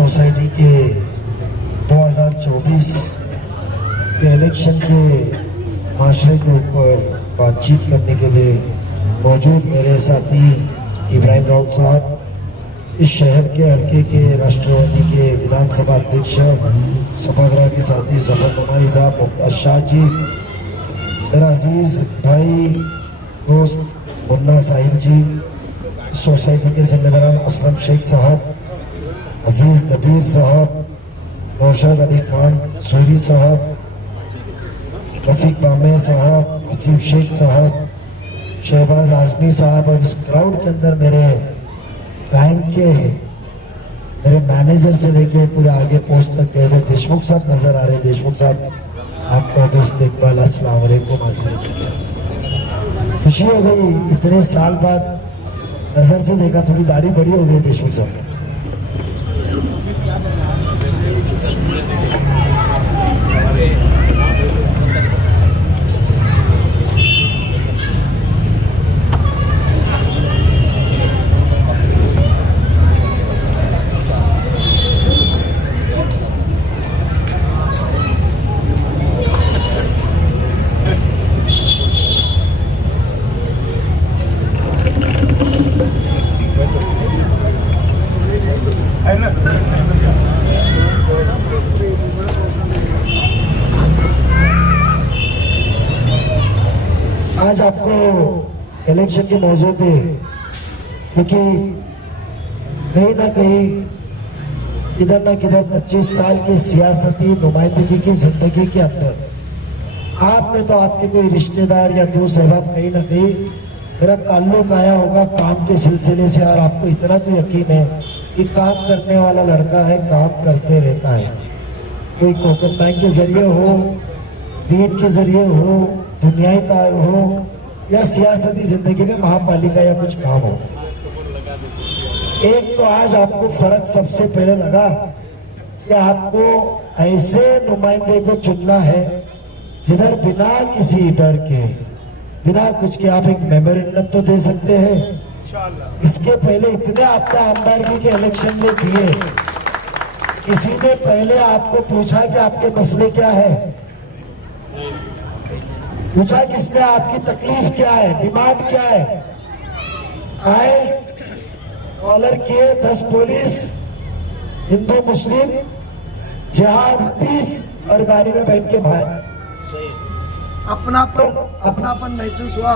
Society के 2024 के election के माशरे के ऊपर बातचीत करने के लिए मौजूद मेरे साथी इब्राहिम राउत साहब, इस शहर के हल्के के राष्ट्रवादी के विधानसभा अध्यक्ष सभागृह के साथी जफर नुमानी साहब, मुमताज शाह जी, मेरा अजीज भाई दोस्त मुन्ना साहिल जी, सोसाइटी के जिम्मेदारान असलम शेख साहब, अजीज दबीर साहब, नौशाद अली खान सूरी साहब, रफीक बामे साहब, हसीब शेख साहब, शहबाज आजमी साहब, और इस क्राउड के अंदर मेरे बैंक के मेरे मैनेजर से लेके पूरे आगे पोस्ट तक गए हुए देशमुख साहब नजर आ रहे हैं। देशमुख साहब, आपका भी इस्तकबाल, अस्सलाम वालेकुम। खुशी हो गई, इतने साल बाद नजर से देखा, थोड़ी दाढ़ी बड़ी हो गई देशमुख साहब। आज आपको इलेक्शन के मौजू पे, क्योंकि कहीं ना कहीं किधर ना किधर 25 साल की सियासती नुमाइंदगी की जिंदगी के अंदर आपने तो आपके कोई रिश्तेदार या दोस्त अहबाब कहीं ना कहीं मेरा ताल्लुक आया होगा काम के सिलसिले से, और आपको इतना तो यकीन है कि काम करने वाला लड़का है, काम करते रहता है। कोई कोकन बैंक के जरिए हो, दीन के जरिए हो, दुनियाई तार हो, या सियासती जिंदगी में महापालिका या कुछ काम हो। एक तो आज आपको फर्क सबसे पहले लगा कि आपको ऐसे नुमाइंदे को चुनना है जिधर बिना किसी डर के, बिना कुछ के आप एक मेमोरेंडम तो दे सकते हैं। इसके पहले इतने आपने आमदारगी के इलेक्शन में दिए, किसी ने पहले आपको पूछा कि आपके मसले क्या है? पूछा किसने? आपकी तकलीफ क्या है, डिमांड क्या है? आए, कॉलर किए 10 पुलिस, हिंदू मुस्लिम, जिहाद 30, और गाड़ी में बैठ के बाहर। अपनापन महसूस हुआ,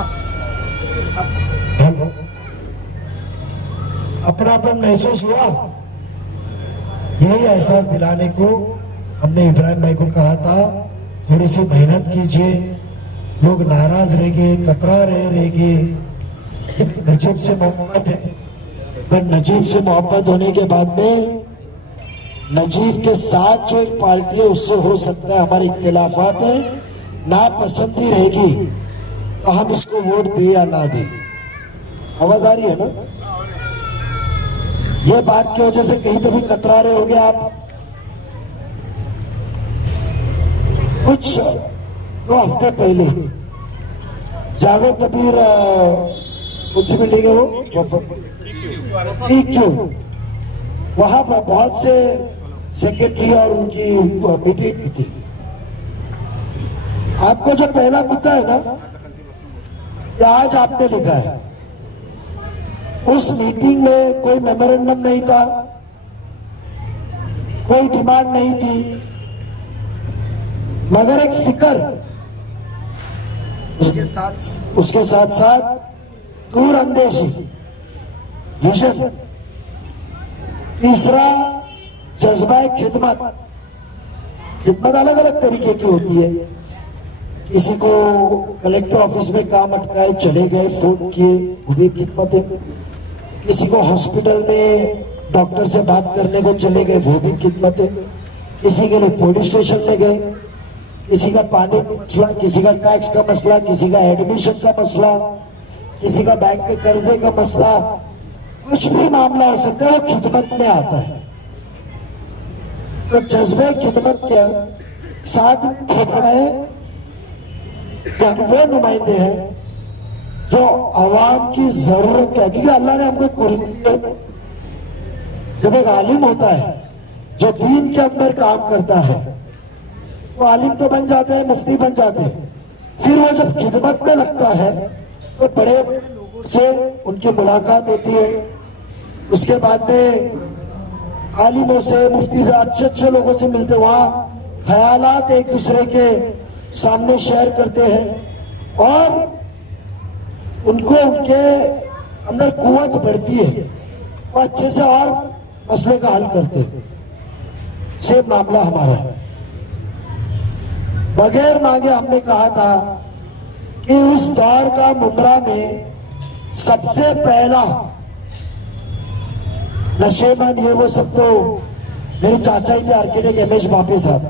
अपनापन महसूस हुआ। यही एहसास दिलाने को हमने इब्राहिम भाई को कहा था, थोड़ी सी मेहनत कीजिए, लोग नाराज रहेंगे, कतरा रहेंगे। नजीब से मोहब्बत है, पर नजीब से मोहब्बत होने के बाद में नजीब के साथ जो एक पार्टी है उससे हो सकता है हमारे इख्तिलाफात है, नापसंदी रहेगी, तो हम इसको वोट दे या ना दे। आवाज आ रही है ना? ये बात की वजह से कहीं तो भी कतरा रहे होगे आप। कुछ 2 हफ्ते पहले जावेद कबीर उनसे मिलेंगे, वो PQ, वहां पर बहुत से सेक्रेटरी और उनकी मीटिंग थी। आपको जो पहला मुद्दा है ना, कि आज आपने लिखा है, उस मीटिंग में कोई मेमोरेंडम नहीं था, कोई डिमांड नहीं थी, मगर एक फिक्र, उसके साथ साथ दूरअंदेशी, विजन, तीसरा जज्बा खिदमत। खिदमत अलग अलग तरीके की होती है। किसी को कलेक्टर ऑफिस में काम अटकाए, चले गए, फोन किए, वो भी खिदमत है। किसी को हॉस्पिटल में डॉक्टर से बात करने को चले गए, वो भी खिदमत है। किसी के लिए पुलिस स्टेशन में गए, किसी का पानी मसला, किसी का टैक्स का मसला, किसी का एडमिशन का मसला, किसी का बैंक के कर्जे का मसला, कुछ भी मामला हो सकता है, वो खिदमत में आता है। तो जज्बे खिदमत क्या साथ है, वो नुमाइंदे हैं जो आवाम की जरूरत है। क्योंकि अल्लाह ने हमको जब एक आलिम होता है जो दीन के अंदर काम करता है वो आलिम तो बन जाते हैं, मुफ्ती बन जाते हैं, फिर वो जब खिदमत में लगता है तो बड़े लोगों से उनकी मुलाकात होती है, उसके बाद में आलिमों से, मुफ्ती से, अच्छे अच्छे लोगों से मिलते, वहाँ ख्यालात एक दूसरे के सामने शेयर करते हैं और उनको उनके अंदर कुव्वत बढ़ती है, वो अच्छे से और मसले का हल करते हैं। सेम मामला हमारा है। बगैर मांगे हमने कहा था कि उस दौर का मुंब्रा में सबसे पहला नशेमंद ये वो सब तो मेरे चाचा ही थे, आर्किटेक्ट एमएच बापे साहब,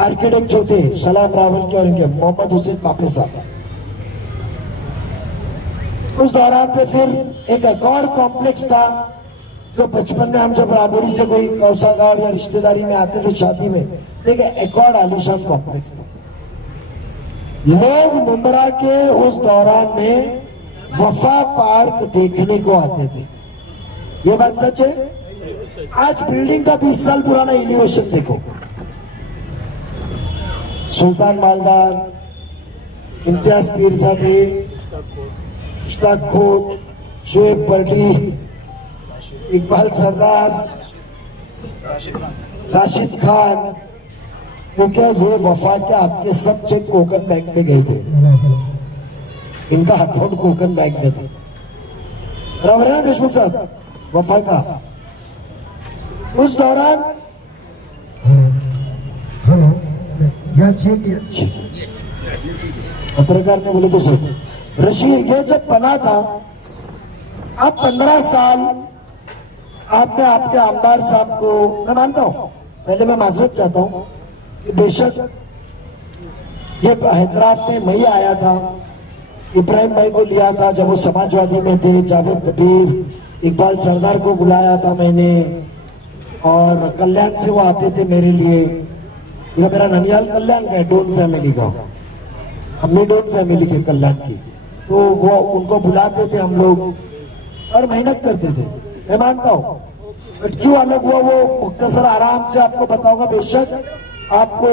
आर्किटेक्ट जो थे सलाम रावल के और इनके मोहम्मद हुसैन बापे साहब। उस दौरान पे फिर एक अकॉर्ड कॉम्प्लेक्स था जो बचपन में हम जब राबोरी से कोई कौसा गांव या रिश्तेदारी में आते थे शादी में, देखिए अकॉर्ड आलिशान कॉम्प्लेक्स था। लोग मुंब्रा के उस दौरान में वफा पार्क देखने को आते थे। ये बात सच है। आज बिल्डिंग का 20 साल पुराना एलिवेशन देखो, सुल्तान मालदार, इम्तियाज पीरजादे, मुश्ताक खोत, शोएब बर्डी, इकबाल सरदार, राशिद खान, क्योंकि ये वफा के आपके सब चेक कोकन बैंक में गए थे, इनका अकाउंट कोकन बैंक में था। बराबर है ना देशमुख साहब? वफा का उस दौरान पत्रकार ने बोले तो सर रशीद ये जब बना था, अब 15 साल आपने आपके आमदार साहब को, मैं मानता हूं, पहले मैं माजरत चाहता हूं कि बेशक ये हैदराबाद में मैं आया था, इब्राहिम भाई को लिया था जब वो समाजवादी में थे, जावेद दबीर, इकबाल सरदार को बुलाया था मैंने, और कल्याण से वो आते थे मेरे लिए। यह मेरा ननियाल कल्याण का है, डोन फैमिली का, हमने डोन फैमिली के कल्याण की, तो वो उनको बुलाते थे हम लोग और मेहनत करते थे, मैं मानता हूँ। बट क्यों अलग हुआ वो मुख्तसर आराम से आपको बताऊंगा। बेशक आपको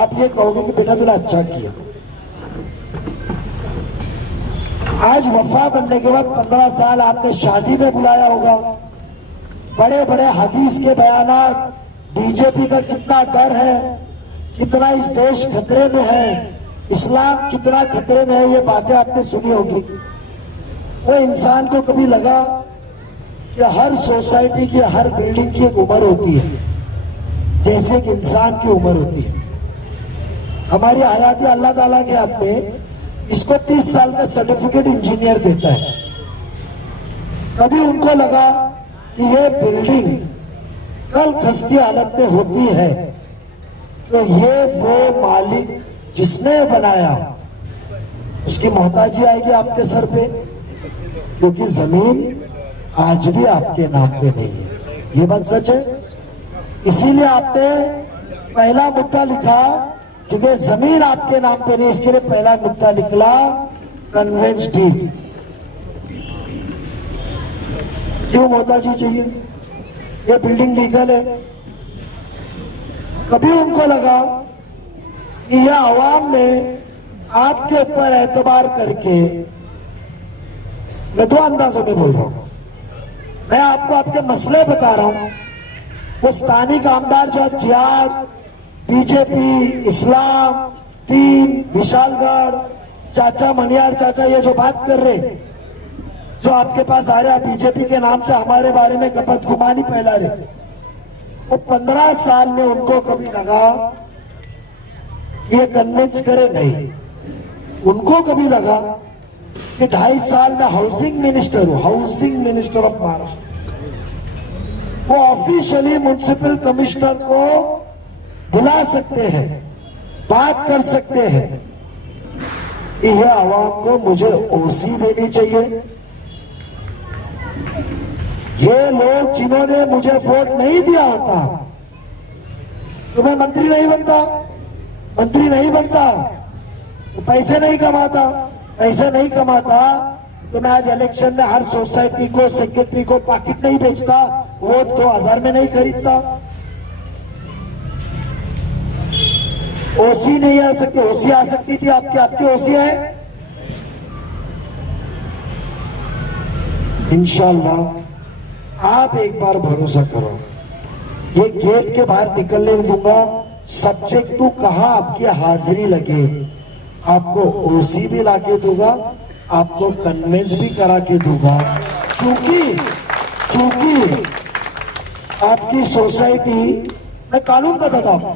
आप ये कहोगे कि बेटा तूने अच्छा किया। आज वफा बनने के बाद 15 साल आपने शादी में बुलाया होगा, बड़े बड़े हदीस के बयानात, बीजेपी का कितना डर है, कितना इस देश खतरे में है, इस्लाम कितना खतरे में है, ये बातें आपने सुनी होगी। वो इंसान को कभी लगा कि हर सोसाइटी की, हर बिल्डिंग की एक उम्र होती है, जैसे एक इंसान की उम्र होती है। हमारी हयाती अल्लाह ताला के हाथ में, इसको 30 साल का सर्टिफिकेट इंजीनियर देता है। तभी उनको लगा कि ये बिल्डिंग कल खस्ती हालत में होती है तो ये वो मालिक जिसने बनाया उसकी मोहताजी आएगी आपके सर पे, क्योंकि जमीन आज भी आपके नाम पे नहीं है। ये बात सच है। इसीलिए आपने पहला मुद्दा लिखा, क्योंकि जमीन आपके नाम पे नहीं, इसके लिए पहला मुद्दा निकला कन्वेंस डीड। क्यों मोहताजी चाहिए? ये बिल्डिंग लीगल है। कभी उनको लगा कि यह आवाम ने आपके ऊपर एतबार करके, मैं दो अंदाजों में बोल रहा हूं, मैं आपको आपके मसले बता रहा हूं। वो स्थानिक आमदार जो जिहाद, बीजेपी, इस्लाम, दीन, विशालगढ़, चाचा मनियार चाचा, ये जो बात कर रहे, जो आपके पास आ रहे हैं बीजेपी के नाम से हमारे बारे में गपत गुमानी फैला रहे, वो 15 साल में उनको कभी लगा ये कन्विंस करे? नहीं। उनको कभी लगा कि 2.5 साल में हाउसिंग मिनिस्टर हूं, हाउसिंग मिनिस्टर ऑफ महाराष्ट्र, वो ऑफिशियली म्युनिसिपल कमिश्नर को बुला सकते हैं, बात कर सकते हैं कि यह आवाम को मुझे ओसी देनी चाहिए। ये लोग जिन्होंने मुझे वोट नहीं दिया होता तो मैं मंत्री नहीं बनता, मंत्री नहीं बनता तो पैसे नहीं कमाता, पैसे नहीं कमाता तो मैं आज इलेक्शन में हर सोसाइटी को, सेक्रेटरी को पाकिट नहीं बेचता, वोट 2000 में नहीं खरीदता। ओसी नहीं आ सकती, ओसी आ सकती थी आपकी, आपकी ओसी है इंशाल्लाह। आप एक बार भरोसा करो, ये गेट के बाहर निकलने दूंगा, सब्जेक्ट टू कहां आपकी हाजिरी लगे, आपको ओसी भी लाके दूंगा, आपको कन्वेंस भी करा के दूंगा, क्योंकि आपकी सोसाइटी, मैं कानून बताता हूं,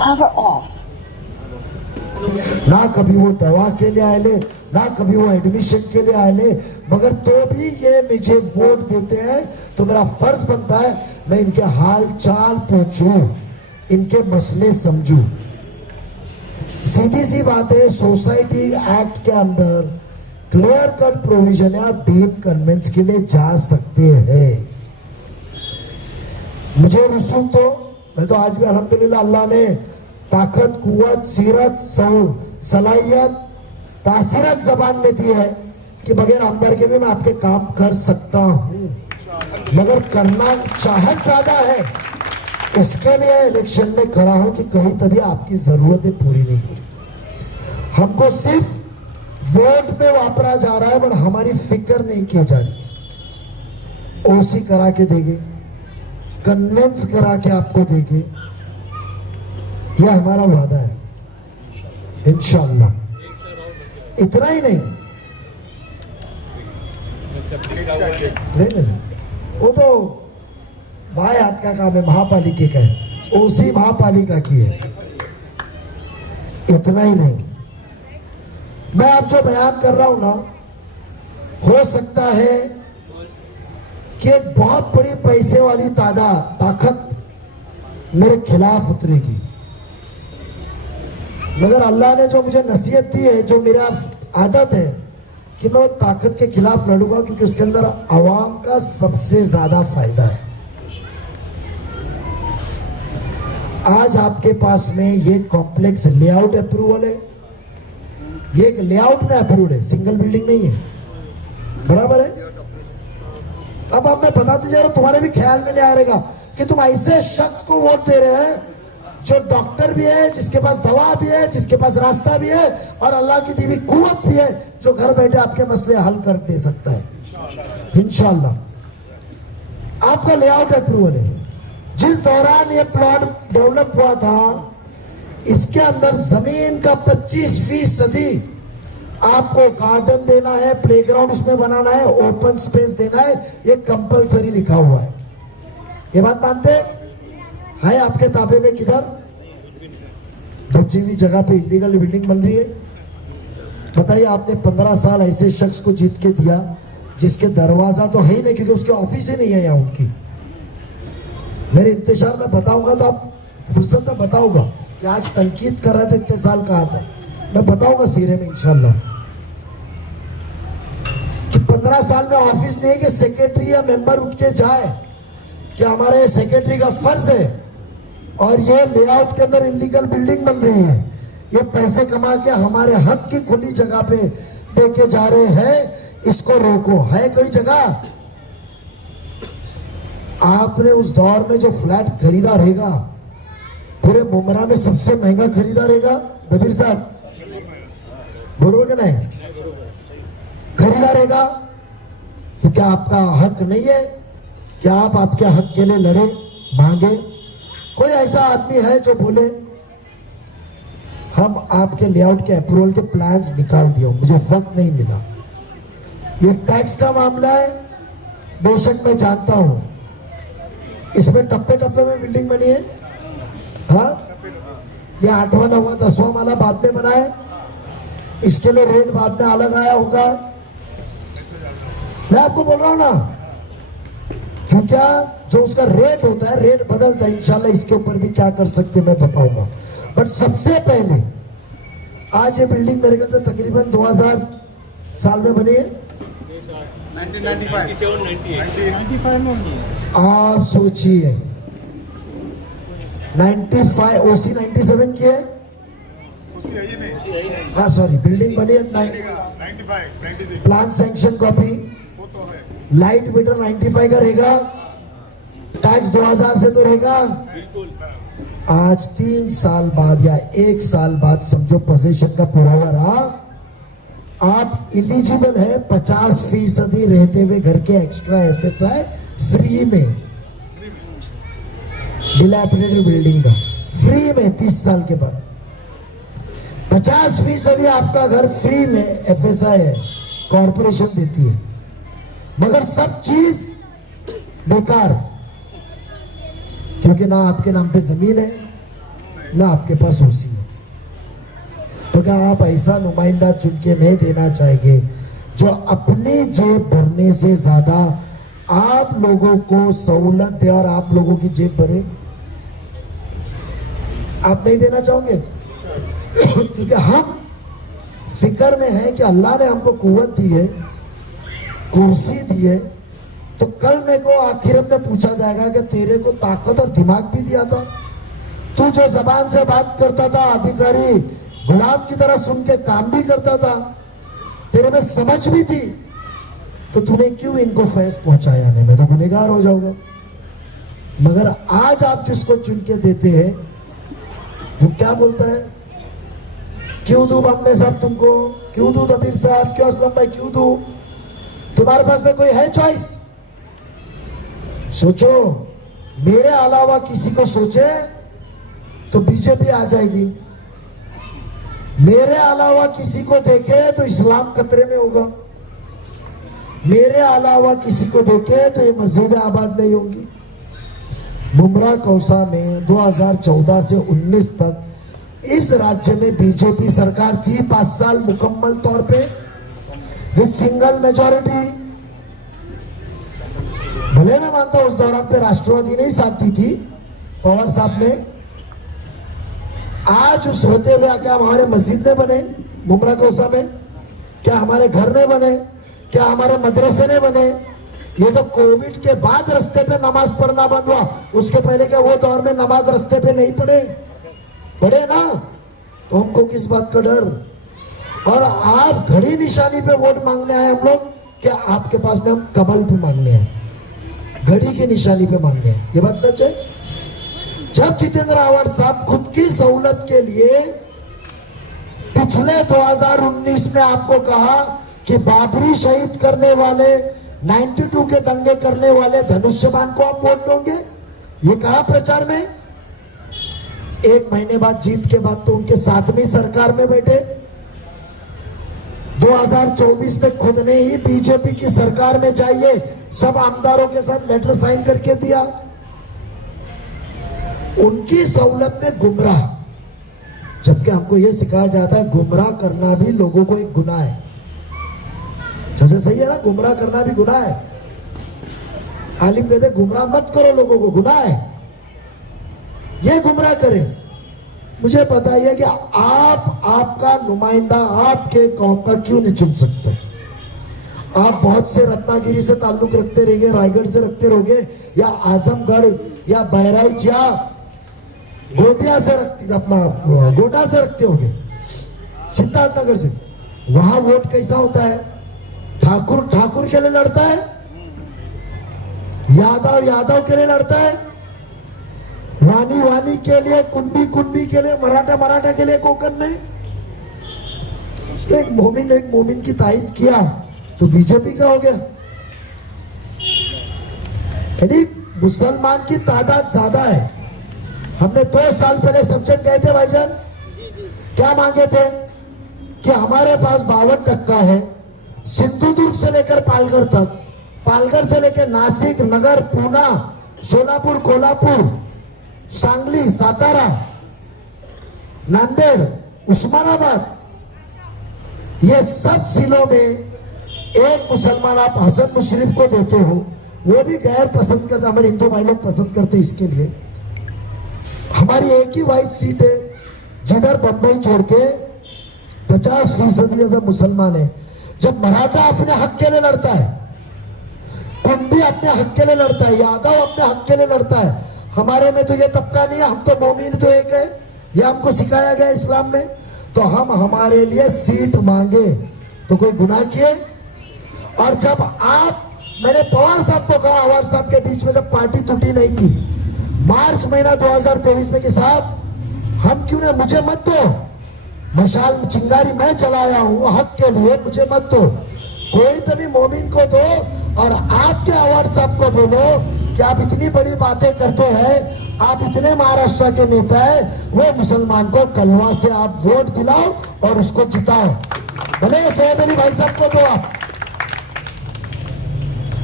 Power off. ना कभी वो दवा के लिए आए, ना कभी वो एडमिशन के लिए आए, मगर तो भी ये मुझे वोट देते हैं, तो मेरा फर्ज बनता है मैं इनके हाल चाल पूछूं, इनके मसले समझूं। सीधी सी बात है, सोसाइटी एक्ट के अंदर क्लियर कट प्रोविजन है, आप डीम कन्वेंस के लिए जा सकते हैं। मुझे रसूख तो मैं तो आज भी अल्हम्दुलिल्लाह अल्लाह ने ताकत, कुव्वत, सीरत, सलाहियत, तासीरत जबान में दी है कि बगैर आमदार के भी मैं आपके काम कर सकता हूं, मगर करना चाहत ज्यादा है, इसके लिए इलेक्शन में खड़ा हूं कि कहीं तभी आपकी जरूरतें पूरी नहीं हो रही। हमको सिर्फ वोट में वापरा जा रहा है, बट हमारी फिक्र नहीं की जा रही है। ओसी करा के देंगे, कन्वेंस करा के आपको देंगे, यह हमारा वादा है इंशाअल्लाह। इतना ही नहीं, नहीं, वो तो बाएं हाथ का काम है, महापालिका का है, ओसी महापालिका की है। इतना ही नहीं, मैं आप जो बयान कर रहा हूं ना, हो सकता है कि एक बहुत बड़ी पैसे वाली ताकत मेरे खिलाफ उतरेगी, मगर अल्लाह ने जो मुझे नसीहत दी है, जो मेरा आदत है कि मैं वो ताकत के खिलाफ लड़ूंगा, क्योंकि उसके अंदर आवाम का सबसे ज्यादा फायदा है। आज आपके पास में ये कॉम्प्लेक्स लेआउट अप्रूवल है, ये एक लेआउट में अप्रूव्ड है, सिंगल बिल्डिंग नहीं है, बराबर है। अब मैं बताते जा रहा हूं, तुम्हारे भी ख्याल में नहीं आएगा कि तुम ऐसे शख्स को वोट दे रहे हैं जो डॉक्टर भी है, जिसके पास दवा भी है, जिसके पास रास्ता भी है, और अल्लाह की दी हुई कुव्वत भी है, जो घर बैठे आपके मसले हल कर दे सकता है इंशाअल्लाह। आपका लेआउट अप्रूवल है। जिस दौरान ये प्लॉट डेवलप हुआ था, इसके अंदर जमीन का 25% आपको गार्डन देना है, प्लेग्राउंड उसमें बनाना है, ओपन स्पेस देना है, ये कंपलसरी लिखा हुआ है। ये बात मानते है आपके ताबे में? किधर बची हुई जगह पे इलीगल बिल्डिंग बन रही है? बताइए, आपने 15 साल ऐसे शख्स को जीत के दिया जिसके दरवाजा तो है ही नहीं, क्योंकि उसके ऑफिस ही नहीं है यहाँ उनकी। मेरे इंतजार में बताऊंगा तो आप फुर्सत में बताऊंगा कि आज तनकीद कर रहे थे, इतने साल कहा था, मैं बताऊंगा सीरे में इंशाल्लाह कि 15 साल में ऑफिस नहीं है कि सेक्रेटरी या मेंबर उठ के जाए कि हमारे सेक्रेटरी का फर्ज है और ये लेआउट के अंदर इलीगल बिल्डिंग बन रही है, ये पैसे कमा के हमारे हक की खुली जगह पे देके जा रहे हैं, इसको रोको। है कोई जगह? आपने उस दौर में जो फ्लैट खरीदा रहेगा, पूरे मुमरा में सबसे महंगा खरीदा रहेगा, दबीर साहब बरोबर कि नहीं? खरीदा रहेगा, तो क्या आपका हक नहीं है? क्या आप आपके हक के लिए लड़े, मांगे? कोई ऐसा आदमी है जो बोले हम आपके लेआउट के अप्रूवल के प्लान्स निकाल दिए, मुझे वक्त नहीं मिला? ये टैक्स का मामला है, बेशक मैं जानता हूं, इसमें टप्पे टप्पे में बिल्डिंग बनी है। हाँ, ये 8वां 9वां 10वां माला बाद में बना है, इसके लिए रेट बाद में अलग आया होगा। मैं आपको बोल रहा हूं ना, क्यों? क्या जो उसका रेट होता है, रेट बदलता है। इंशाल्लाह इसके ऊपर भी क्या कर सकते मैं बताऊंगा। बट सबसे पहले आज ये बिल्डिंग मेरे ख्याल से तकरीबन 2000 साल में बनी है, 95 में बनी है। आप सोचिए, 95 ओसी 97 की है। हाँ सॉरी, बिल्डिंग बनी है 95 plan sanction copy, light metre 95 का रहेगा, टैक्स 2000 से तो रहेगा। आज 3 साल बाद या 1 साल बाद समझो पोजीशन का पूरा हुआ रहा, आप इलिजिबल है 50% रहते हुए घर के एक्स्ट्रा एफएसआई फ्री में, डिलैपिडेटेड बिल्डिंग का फ्री में 30 साल के बाद 50% आपका घर फ्री में एफएसआई है, कॉर्पोरेशन देती है, मगर सब चीज बेकार, क्योंकि ना आपके नाम पे जमीन है ना आपके पास ओसी है। तो क्या आप ऐसा नुमाइंदा चुन के नहीं देना चाहेंगे जो अपनी जेब भरने से ज्यादा आप लोगों को सहूलत दे और आप लोगों की जेब भरे? आप नहीं देना चाहोगे? क्योंकि हम फिक्र में हैं कि अल्लाह ने हमको कुव्वत दी है, कुर्सी दी है, तो कल मेरे को आखिरत में पूछा जाएगा कि तेरे को ताकत और दिमाग भी दिया था, तू जो जबान से बात करता था अधिकारी गुलाम की तरह सुन के काम भी करता था, तेरे में समझ भी थी, तो तूने क्यों इनको फैज पहुंचाया? नहीं, मैं तो गुनहगार हो जाऊंगा। मगर आज आप जिसको चुन के देते हैं वो क्या बोलता है? क्यों दूं बम्बे साहब तुमको, क्यों दूं दबीर साहब, क्यों असलम भाई, क्यों दूं? तुम्हारे पास में कोई है चॉइस? सोचो, मेरे अलावा किसी को सोचे तो बीजेपी आ जाएगी, मेरे अलावा किसी को देखे तो इस्लाम खतरे में होगा, मेरे अलावा किसी को देखे तो ये मस्जिदें आबाद नहीं होंगी। मुमरा कौसा में 2014 से 19 तक इस राज्य में बीजेपी सरकार थी 5 साल मुकम्मल तौर पे विद सिंगल मेजॉरिटी। भले मैं मानता हूं उस दौरान पे राष्ट्रवादी ने ही साथ दी थी, पवार साहब ने। आज उस होते हुए क्या हमारे मस्जिद ने बने मुमरा कौसा में? क्या हमारे घर ने बने? क्या हमारे मदरसे ने बने? ये तो कोविड के बाद रास्ते पे नमाज पढ़ना बंद हुआ, उसके पहले क्या वो दौर में नमाज रास्ते पे नहीं पढ़े ना? तो हमको किस बात का डर? और आप घड़ी निशानी पे वोट मांगने आए हम लोग, क्या आपके पास में हम कमल पे मांगने हैं, घड़ी की निशानी पे मांगने हैं? ये बात सच है। जब जितेंद्र आव्हाड साहब खुद की सहूलत के लिए पिछले 2019 में आपको कहा कि बाबरी शहीद करने वाले 92 के दंगे करने वाले धनुष्यबान को आप वोट दोगे, ये कहा प्रचार में। 1 महीने बाद जीत के बाद तो उनके साथ में सरकार में बैठे। 2024 में खुद ने ही बीजेपी की सरकार में जाइए सब आमदारों के साथ लेटर साइन करके दिया। उनकी सहूलत में गुमराह, जबकि हमको यह सिखाया जाता है गुमराह करना भी लोगों को एक गुनाह है। जैसे सही है ना, गुमराह करना भी गुनाह है। आलिम कहते गुमराह मत करो लोगों को, गुनाह है। ये गुमराह करें। मुझे बताइए कि आप आपका नुमाइंदा आपके कौम का क्यों नहीं चुन सकते? आप बहुत से रत्नागिरी से ताल्लुक रखते रहिए, रायगढ़ से रखते रहोगे, या आजमगढ़ या बहराइच या गोंदिया से रखते, अपना गोंडा से रखते होगे, सिद्धार्थनगर से। वहां वोट कैसा होता है? ठाकुर के लिए लड़ता है, यादव के लिए लड़ता है, वानी के लिए, कुंभी के लिए, मराठा के लिए, कोकन में। तो एक मोमिन की तायद किया तो बीजेपी का हो गया। यानी मुसलमान की तादाद ज्यादा है। हमने 2 साल पहले सब्जेक्ट गए थे भाईजान, क्या मांगे थे कि हमारे पास 52% है, सिंधुदुर्ग से लेकर पालघर तक, पालघर से लेकर नासिक, नगर, पूना, सोलापुर, कोल्हापुर, सांगली, सातारा, नांदेड़, उस्मानाबाद, ये सब जिलों में एक मुसलमान आप हसन मुशर्रफ को देते हो, वो भी गैर पसंद करते, हमारे हिंदू भाई लोग पसंद करते। इसके लिए हमारी एक ही वाइट सीट है जिधर बंबई छोड़ के 50% ज्यादा मुसलमान है। जब मराठा अपने हक के लिए लड़ता है, कुंभी अपने हक के लिए लड़ता है, यादव अपने हक के लिए लड़ता है, हमारे में तो ये तबका नहीं है, हम तो मोमिन तो एक है, ये हमको सिखाया गया इस्लाम में। तो हम हमारे लिए सीट मांगे तो कोई गुनाह किए? और जब आप मैंने पवार साहब को कहा, पवार साहब के बीच में जब पार्टी टूटी नहीं थी मार्च महीना 2023 में कि साहब हम क्यों ना, मुझे मत दो, मशाल चिंगारी मैं चलाया हूं हक के लिए, मुझे मत दो, कोई तो भी मोमिन को दो। और आपके अवार्ड साहब को बोलो कि आप इतनी बड़ी बातें करते हैं, आप इतने महाराष्ट्र के नेता है, वो मुसलमान को कलवा से आप वोट दिलाओ और उसको जिताओ। भले सैयद अली भाई साहब को दो आप।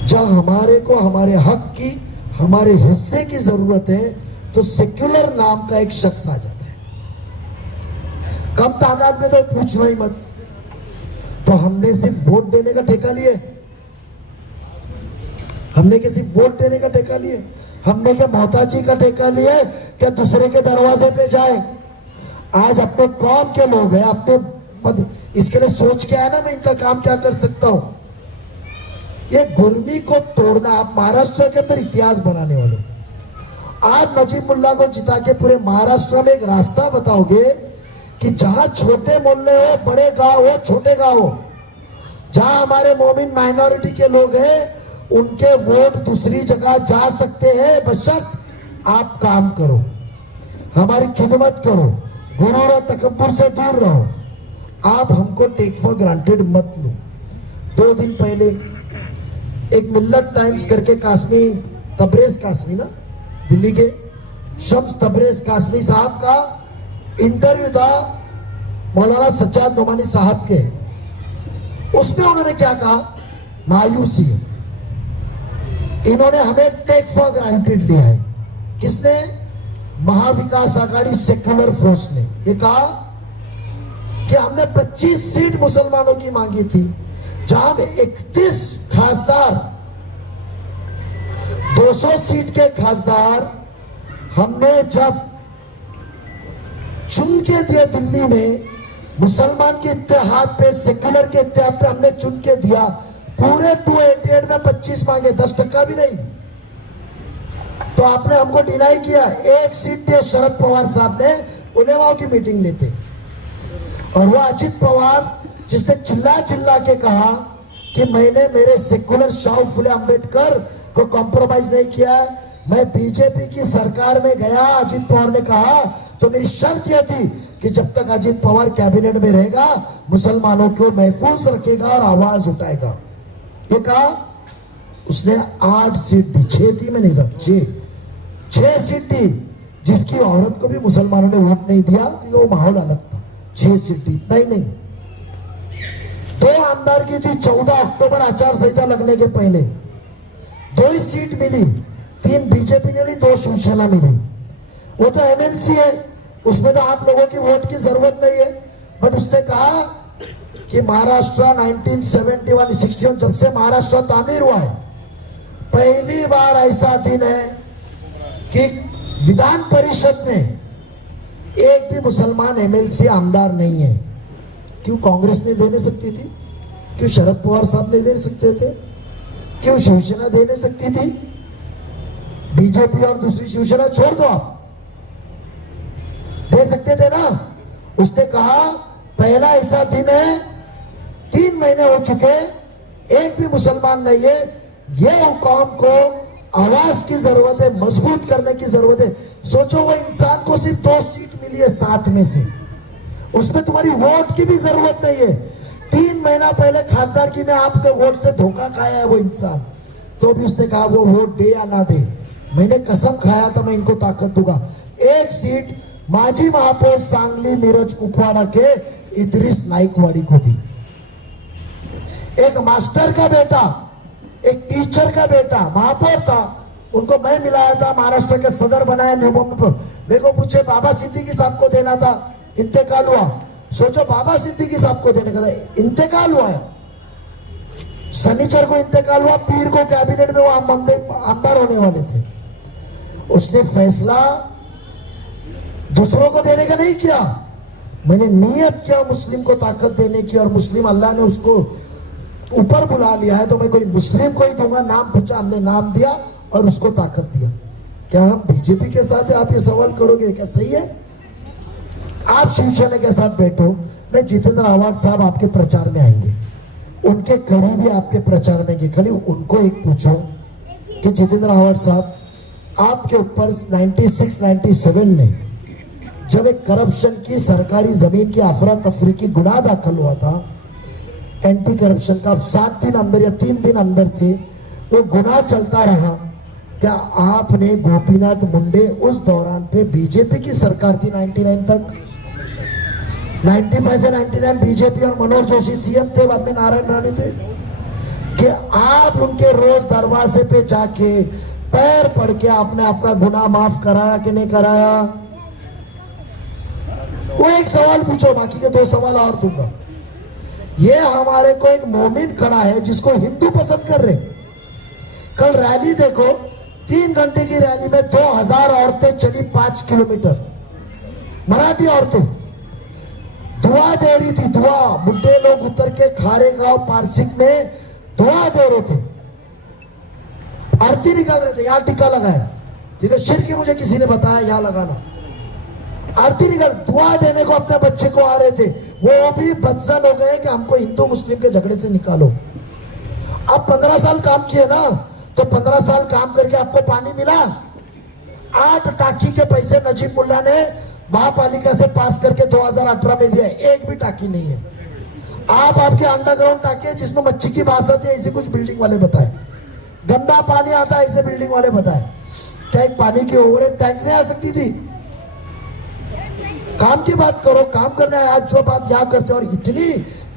जब हमारे को हमारे हक की, हमारे हिस्से की जरूरत है तो सेक्युलर नाम का एक शख्स आ जाता है, कम तादाद में तो पूछना ही मत। तो हमने सिर्फ वोट देने का ठेका लिए, हमने क्या सिर्फ वोट देने का ठेका लिए, हमने क्या मोहताजी का ठेका लिए क्या दूसरे के दरवाजे पे जाए। आज अपने कौम के लोग हैं, अपने इसके लिए सोच के आया ना मैं इनका काम क्या कर सकता हूं। ये गुर्मी को तोड़ना, आप महाराष्ट्र के अंदर इतिहास बनाने वाले, आप नजीब मुल्ला को जिता के पूरे महाराष्ट्र में एक रास्ता बताओगे कि जहां छोटे मोहल्ले हो, बड़े गांव हो, छोटे गांव हो, जहां हमारे मोमिन माइनॉरिटी के लोग हैं, उनके वोट दूसरी जगह जा सकते हैं, बशर्त आप काम करो, हमारी खिदमत करो, गुरूर और तकब्बुर से दूर रहो। आप हमको टेक फॉर ग्रांटेड मत लो। 2 दिन पहले एक मिल्लत टाइम्स करके कासमी, तबरेज कासमी ना, दिल्ली के शम्स तबरेज कासमी साहब का इंटरव्यू था मौलाना सज्जाद नोमानी साहब के। उसमें उन्होंने क्या कहा, मायूसी है, इन्होंने हमें टेक फॉर ग्रांटेड लिया है। किसने? महाविकास आघाड़ी सेक्युलर फोर्स ने ये कहा कि हमने 25 सीट मुसलमानों की मांगी थी, जहां में 31 खासदार, 200 सीट के खासदार हमने जब चुन के दिया दिल्ली में, मुसलमान के इत्तेहाद पे, सेक्युलर के इत्तेहाद पे हमने चुन के दिया, पूरे 288 में 25 मांगे, 10% भी नहीं। तो आपने हमको डिनाई किया। एक सीट दिया शरद पवार साहब ने, उलेमाओं की मीटिंग लेते, और वो अजित पवार जिसने चिल्ला चिल्ला के कहा कि मैंने मेरे सेक्युलर शाह फुले अंबेडकर को कॉम्प्रोमाइज नहीं किया, मैं बीजेपी की सरकार में गया, अजित पवार ने कहा तो मेरी शर्त यह थी कि जब तक अजित पवार कैबिनेट में रहेगा मुसलमानों को महफूज रखेगा और आवाज उठाएगा। ये कहा, उसने 8 सीट दी, 6 थी मैं नहीं सब, 6 सीट दी, जिसकी औरत को भी मुसलमानों ने वोट नहीं दिया क्योंकि वो माहौल अलग था। 6 सीट दी, इतना ही नहीं, 2 आमदार की थी 14 अक्टूबर आचार संहिता लगने के पहले, 2 ही सीट मिली, 3 बीजेपी ने ली, 2 शिवसेना मिली। वो तो एमएलसी है, उसमें तो आप लोगों की वोट की जरूरत नहीं है। बट उसने कहा कि महाराष्ट्र 1971-61 जब से महाराष्ट्र तामीर हुआ है, पहली बार ऐसा दिन है कि विधान परिषद में एक भी मुसलमान एमएलसी आमदार नहीं है। क्यों कांग्रेस नहीं देने सकती थी? क्यों शरद पवार साहब नहीं दे सकते थे? क्यों शिवसेना दे नहीं सकती थी? बीजेपी और दूसरी शिवसेना छोड़ दो, आप दे सकते थे ना। उसने कहा पहला ऐसा दिन है, 3 महीने हो चुके, एक भी मुसलमान नहीं है, ये कौम को आवाज की जरूरत है, मजबूत करने की जरूरत है। सोचो वो इंसान को सिर्फ 2 सीट मिली है 7 में से, उसमें तुम्हारी वोट की भी जरूरत नहीं है। 3 महीना पहले खासदार की में आपके वोट से धोखा खाया है वो इंसान, तो भी उसने कहा वो वोट दे या ना दे, मैंने कसम खाया था मैं इनको ताकत दूंगा। 1 सीट माजी महापौर सांगली, मिरज, कुपवाड़ा के इद्रिस नाइकवाड़ी को दी। एक मास्टर का बेटा, एक टीचर का बेटा महापौर था, उनको मैं मिलाया था, महाराष्ट्र के सदर बनाया न्यू बॉम्बे पर। मेरे को पूछे बाबा सिद्दीकी साहब को देना था, इंतकाल हुआ। सोचो बाबा सिद्दीकी साहब को देने का था, इंतकाल हुआ है, शनिचर को इंतकाल हुआ, पीर को कैबिनेट में वो आमदार होने वाले थे। उसने फैसला दूसरों को देने का नहीं किया, मैंने नियत किया मुस्लिम को ताकत देने की, और मुस्लिम अल्लाह ने उसको ऊपर बुला लिया है, तो मैं कोई मुस्लिम को ही दूंगा। नाम पूछा, हमने नाम दिया और उसको ताकत दिया। क्या हम बीजेपी के साथ है? आप ये सवाल करोगे क्या? सही है, आप शिवसेना के साथ बैठो, मैं जितेंद्र आव्हाड साहब आपके प्रचार में आएंगे, उनके करीबी आपके प्रचार में गए, खाली उनको एक पूछो कि जितेंद्र आव्हाड साहब, आपके ऊपर 96-97 में जब एक करप्शन की सरकारी जमीन की अफरा तफरी की गुनाह दाखिल हुआ था, एंटी करप्शन का, 7 दिन अंदर या 3 दिन अंदर थे, वो गुनाह चलता रहा। क्या आपने गोपीनाथ मुंडे, उस दौरान पे बीजेपी की सरकार थी 99 तक, 95 से 99 बीजेपी और मनोहर जोशी सीएम थे, बाद में नारायण राणे थे, कि आप उनके रोज दरवाजे पे जाके पैर पड़ के आपने अपना गुनाह माफ कराया कि नहीं कराया? वो एक सवाल पूछो, बाकी के 2 सवाल और दूंगा। ये हमारे को एक मोमिन खड़ा है जिसको हिंदू पसंद कर रहे। कल रैली देखो, 3 घंटे की रैली में 2000 औरतें चली 5 किलोमीटर, मराठी औरतें दुआ दे रही थी, दुआ। बुढ़े लोग उतर के खारे गांव पारसिक में दुआ दे रहे थे, आरती निकाल रहे थे। यहाँ टीका लगाया, ठीक है, शिर की मुझे किसी ने बताया यहाँ लगाना, आरती निकाल, दुआ देने को अपने बच्चे को आ रहे थे। वो भी बदसन हो गए कि हमको हिंदू मुस्लिम के झगड़े से निकालो। अब 15 साल काम किए ना, तो 15 साल काम करके आपको पानी मिला? 8 टाकी के पैसे नजीब मुल्ला ने महापालिका से पास करके 2018 में दिया, एक भी टाकी नहीं है। आप आपके अंडरग्राउंड टाकी है जिसमें मच्छी की बात आती है, इसे कुछ बिल्डिंग वाले बताए। गंदा पानी आता है, इसे बिल्डिंग वाले बताए। क्या एक पानी की ओवरहेड टैंक नहीं आ सकती थी? काम की बात करो, काम करना है। आज जो बात यहाँ करते हो, और इतनी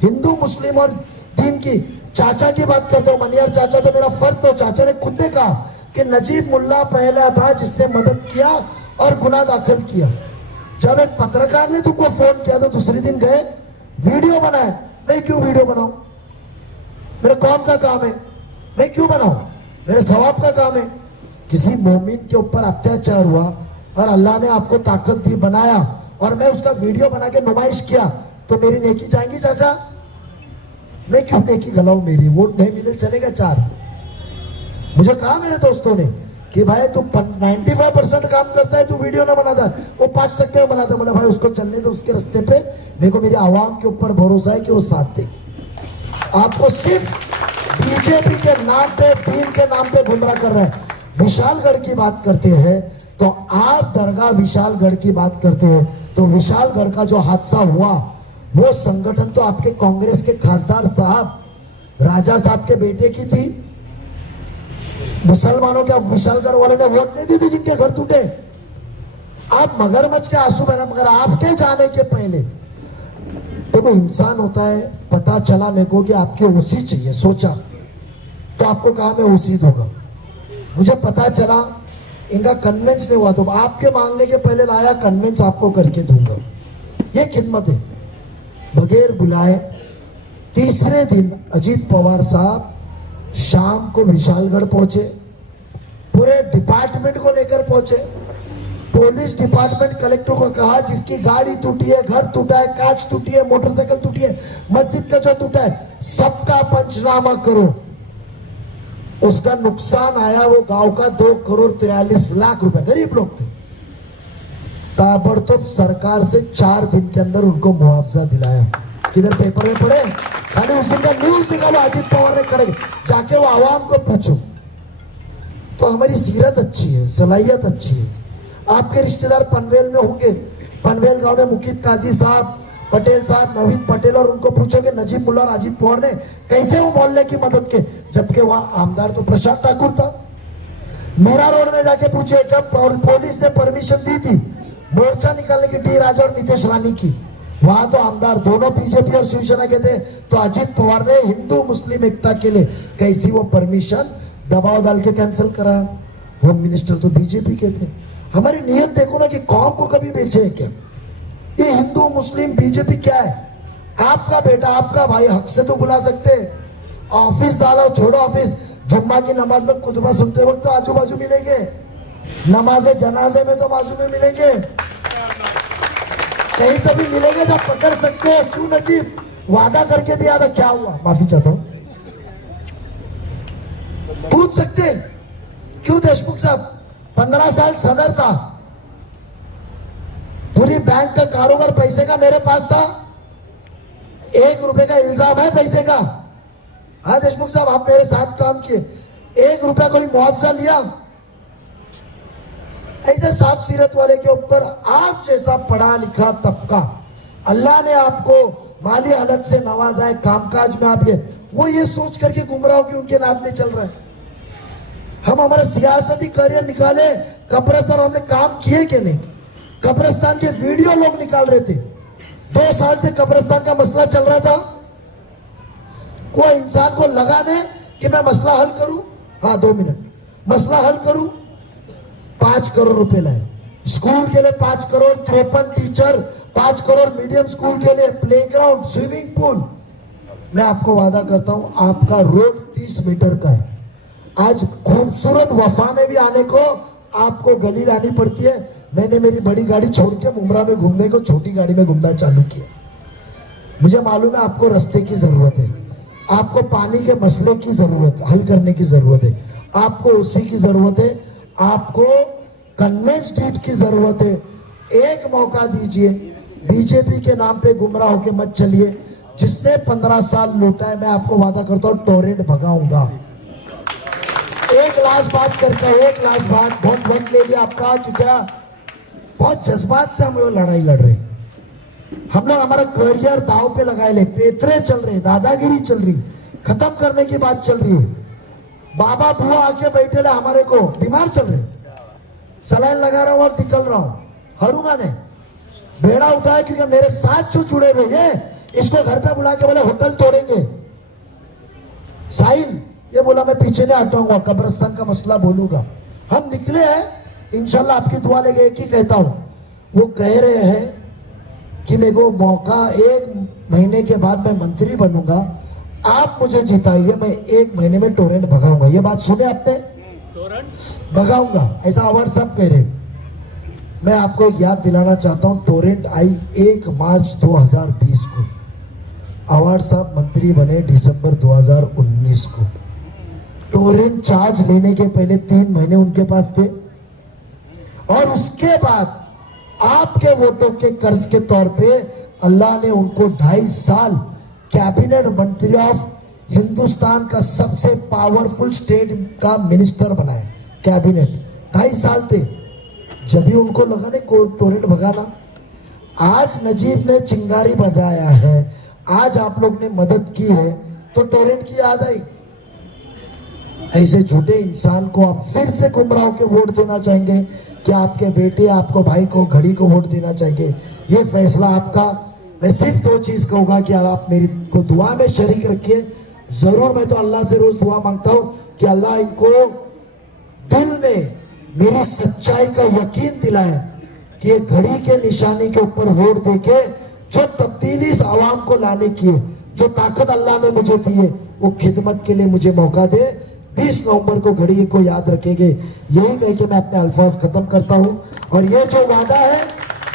हिंदू मुस्लिम और दीन की, चाचा की बात करते हो, मनियार चाचा, तो मेरा फर्ज तो चाचा ने खुद ने कहा कि नजीब मुल्ला पहला था जिसने मदद किया और गुनाह दाखिल किया। जब एक पत्रकार ने तुमको फोन किया तो दूसरे दिन गए वीडियो बनाए। मैं क्यों वीडियो बनाऊं? मेरे कौम का काम है, मैं क्यों बनाऊं? मेरे सवाब का काम है। किसी मोमिन के ऊपर अत्याचार हुआ और अल्लाह ने आपको ताकत दी, बनाया, और मैं उसका वीडियो बना के नुमाइश किया, तो मेरी नेकी जाएंगी चाचा? मैं क्यों नेकी गलाऊं? मेरी वोट नहीं मिले चलेगा 4। मुझे कहा मेरे दोस्तों ने कि भाई तू 95% काम करता है, तू वीडियो ना बनाता, वो 5% में बनाता। बोला भाई उसको चलने दो उसके रास्ते पे, मेरे को मेरी आवाम के ऊपर भरोसा है कि वो साथ देगी। आपको सिर्फ बीजेपी के नाम पे, दीन के नाम पे गुमराह कर रहा है। विशालगढ़ की बात करते हैं तो आप दरगाह विशालगढ़ की बात करते हैं, तो विशालगढ़ का जो हादसा हुआ, वो संगठन तो आपके कांग्रेस के खासदार साहब राजा साहब के बेटे की थी। मुसलमानों के विशालगढ़ वालों ने वोट नहीं दी थी जिनके घर टूटे। आप मगरमच्छ के आंसू बना, मगर आपके जाने के पहले देखो, इंसान होता है, पता चला मेरे को कि आपके ओसी चाहिए, सोचा तो आपको कहा मैं ओसी दूंगा। मुझे पता चला इनका कन्वेंस नहीं हुआ, तो आपके मांगने के पहले लाया, कन्वेंस आपको करके दूंगा। ये खिदमत है। बगैर बुलाए तीसरे दिन अजीत पवार साहब शाम को विशालगढ़ पहुंचे, पूरे डिपार्टमेंट को लेकर पहुंचे। पुलिस डिपार्टमेंट कलेक्टर को कहा जिसकी गाड़ी टूटी है, घर टूटा है, कांच टूटी है, मोटरसाइकिल टूटी है, मस्जिद का जो टूटा है, सबका पंचनामा करो। उसका नुकसान आया वो गांव का 2,43,00,000 रुपए। गरीब लोग थे। ताबड़तोड़ सरकार से 4 दिन के अंदर उनको मुआवजा दिलाया। किधर पेपर में पढ़े? खाली उस दिन का न्यूज निकालो, अजीत पवार ने खड़े जाके वो आवाम को पूछो। तो हमारी सीरत अच्छी है, सलाहियत अच्छी है। आपके रिश्तेदार पनवेल में होंगे, पनवेल गांव में मुकीद काजी साहब, पटेल साहब, नवीद पटेल, और उनको पूछोगे नजीब मुल्ला और अजीत पवार ने कैसे वो मोहल्ले की मदद के, जबकि वहां आमदार तो प्रशांत ठाकुर था। मीरा रोड में जाके पूछे, जब पुलिस ने परमिशन दी थी मोर्चा निकालने की, डी राजा और नितेश रानी की, वहां तो आमदार दोनों बीजेपी और शिवसेना के थे। तो अजीत पवार ने हिंदू मुस्लिम एकता के लिए कैसी वो परमिशन दबाव डाल के कैंसिल कराया। होम मिनिस्टर तो बीजेपी के थे। हमारी नियत देखो ना कि कौम को कभी बेचे है क्या? ये हिंदू मुस्लिम बीजेपी क्या है? आपका बेटा, आपका भाई, हक से तो बुला सकते। ऑफिस डालो, छोड़ो ऑफिस, जुम्मा की नमाज में खुतबा सुनते वक्त तो आजू बाजू मिलेंगे, नमाजे जनाजे में तो बाजू में मिलेंगे, कहीं तो भी मिलेंगे जब पकड़ सकते हैं। क्यों नजीब वादा करके दिया था, क्या हुआ? माफी चाहता हूं, पूछ सकते हैं। क्यों देशमुख साहब 15 साल सदर था, पूरी बैंक का कारोबार पैसे का मेरे पास था, 1 रुपए का इल्जाम है पैसे का, हाँ देशमुख साहब, आप मेरे साथ काम किए, 1 रुपया कोई मुआवजा लिया? ऐसे साफ सीरत वाले के ऊपर आप जैसा पढ़ा लिखा तबका, अल्लाह ने आपको माली हालत से नवाजा है, कामकाज में आप वो ये सोच करके गुमराह हो कि उनके नाद में चल रहा है। हम हमारा सियासती करियर निकाले, कब्रिस्तान हमने काम किए कि नहीं? कब्रिस्तान के वीडियो लोग निकाल रहे थे, 2 साल से कब्रिस्तान का मसला चल रहा था। कोई इंसान को लगाने कि मैं मसला हल करूं, हाँ 2 मिनट मसला हल करूं, 5 करोड़ रुपए लाए स्कूल के लिए, 5 crore, 53 teacher, 5 crore medium school के लिए, प्लेग्राउंड, स्विमिंग पूल। मैं आपको वादा करता हूं आपका रोड 30 मीटर का है। आज खूबसूरत वफा में भी आने को आपको गली लानी पड़ती है। मैंने मेरी बड़ी गाड़ी छोड़ के मुमरा में घूमने को छोटी गाड़ी में घूमना चालू किया। मुझे मालूम है आपको रास्ते की जरूरत है, आपको पानी के मसले की जरूरत हल करने की जरूरत है, आपको उसी की जरूरत है, आपको कन्वेंस डीड की जरूरत है। एक मौका दीजिए, बीजेपी के नाम पे गुमराह होके मत चलिए। जिसने 15 साल लूटा है, मैं आपको वादा करता हूँ टोरेंट भगाऊंगा। एक लास्ट बात करके, एक लास्ट बात, बहुत वक्त ले लिया आपका, क्योंकि बहुत जज्बात से हम लोग लड़ाई लड़ रहे, हम लोग हमारा करियर दाव पे लगाए ले, पेतरे चल रहे, दादागिरी चल रही, खत्म करने की बात चल रही है। बाबा बुआ आके बैठे ले हमारे को, बीमार चल रहे, सलाइन लगा रहा हूं और निकल रहा हूं, हरूंगा नहीं, बेड़ा उठाया क्योंकि मेरे साथ जो जुड़े हुए हैं, इसको घर पे बुला के बोले होटल तोड़ेंगे। साहिल ये बोला मैं पीछे नहीं हटाऊंगा, कब्रिस्तान का मसला बोलूंगा। हम निकले हैं इंशाल्लाह, आपकी दुआ लेके एक ही कहता हूं, वो कह रहे हैं कि मेरे को मौका 1 महीने के बाद मैं मंत्री बनूंगा, आप मुझे जिताइए, मैं 1 महीने में टोरेंट भगाऊंगा। ये बात सुने आपने? भगाऊंगा, ऐसा अवार्ड सब कह रहे। मैं आपको एक याद दिलाना चाहता हूं, टोरेंट आई 1 मार्च 2020 को, अवार्ड साहब मंत्री बने दिसंबर 2019 को। टोरेंट चार्ज लेने के पहले 3 महीने उनके पास थे, और उसके बाद आपके वोटों के कर्ज के तौर पे अल्लाह ने उनको 2.5 साल कैबिनेट मंत्री ऑफ हिंदुस्तान का सबसे पावरफुल स्टेट का मिनिस्टर बनाया। कैबिनेट 2.5 साल थे, जब भी उनको लगा ने टोरेंट भगाना। आज नजीब ने चिंगारी बजाया है, आज आप लोग ने मदद की है, तो टोरेंट की याद आई। ऐसे झूठे इंसान को आप फिर से गुमराह के वोट देना चाहेंगे कि आपके बेटे, आपको भाई को, घड़ी को वोट देना चाहेंगे? ये फैसला आपका। मैं सिर्फ 2 चीज कहूंगा कि आप मेरी को दुआ में शरीक रखिए जरूर। मैं तो अल्लाह से रोज दुआ मांगता हूं कि अल्लाह इनको दिल में मेरी सच्चाई का यकीन दिलाए कि ये घड़ी के निशानी के ऊपर वोट देके जो तब्दीली इस आवाम को लाने की है, जो ताकत अल्लाह ने मुझे दी है, वो खिदमत के लिए मुझे मौका दे। 20 नवंबर को घड़ी को याद रखेंगे। यही कह के मैं अपने अल्फाज खत्म करता हूं, और ये जो वादा है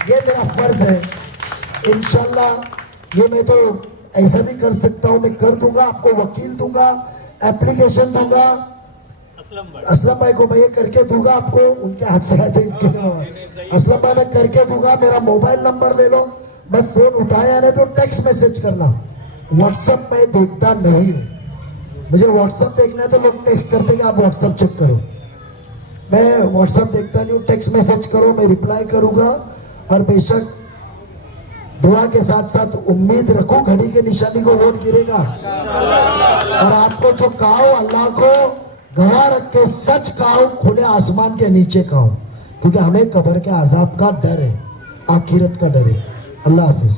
ये मेरा फर्ज है। इंशाल्लाह ये मैं तो ऐसा भी कर सकता हूं, मैं कर दूंगा, आपको वकील दूंगा, एप्लीकेशन दूंगा। असलम भाई को मैं ये करके दूंगा, आपको उनके हाथ से आए थे इसके लिए। असलम भाई मैं करके दूंगा, मेरा मोबाइल नंबर ले लो, मैं फोन उठाया नहीं तो टेक्स्ट मैसेज करना। व्हाट्सएप मैं देखता नहीं हूं, मुझे व्हाट्सएप देखना है तो लोग टेक्स्ट करते कि आप व्हाट्सएप चेक करो, मैं व्हाट्सएप देखता नहीं हूँ। टेक्स्ट मैसेज करो, मैं रिप्लाई करूंगा। और बेशक दुआ के साथ साथ उम्मीद रखो घड़ी के निशानी को वोट गिरेगा। और आपको जो कहा अल्लाह को गवाह रख के सच कहा, खुले आसमान के नीचे कहा, क्योंकि हमें कब्र के अजाब का डर है, आखिरत का डर है। अल्लाह हाफिज।